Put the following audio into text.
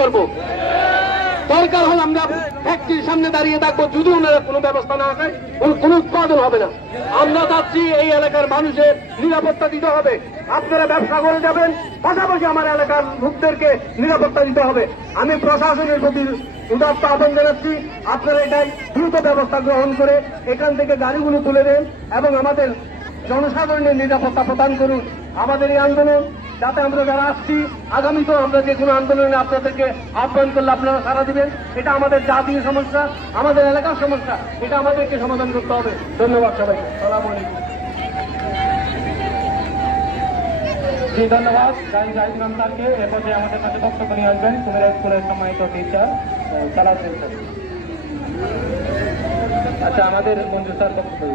করব। দরকার হলে আমরা ফ্যাক্টরির সামনে দাঁড়িয়ে থাকবো, যদি ওনারা কোনো ব্যবস্থা না করে কোনো উৎপাদন হবে না। আমরা চাচ্ছি এই এলাকার মানুষের নিরাপত্তা দিতে হবে। আপনারা ব্যবসা করে যাবেন, পাশাপাশি আমার এলাকার লোকদেরকে নিরাপত্তা দিতে হবে। আমি প্রশাসনের প্রতি উদাত্ত আহ্বান জানাচ্ছি, আপনারা এটাই দ্রুত ব্যবস্থা গ্রহণ করে এখান থেকে গাড়িগুলো তুলে দেন এবং আমাদের জনসাধারণের নিরাপত্তা প্রদান করুন। আমাদের এই আন্দোলন যাতে আমরা যারা আসছি, আগামীতেও আমরা যে কোনো আন্দোলনে আপনাদেরকে আহ্বান করলে আপনারা সাড়া দিবেন। এটা আমাদের জাতীয় সমস্যা, আমাদের এলাকার সমস্যা, এটা আমাদেরকে সমাধান করতে হবে। ধন্যবাদ সবাইকে। আসসালামু আলাইকুম। জি, ধন্যবাদ জাহিদ ইমাম স্যারকে। এ পর্যায়ে আমাদের কাছে বক্তব্য নিয়ে আসবেন কুমিল্লা স্কুলের সম্মানিত টিচার সালাউদ্দিন স্যার। আচ্ছা, আমাদের মঞ্জু স্যার বক্তব্য।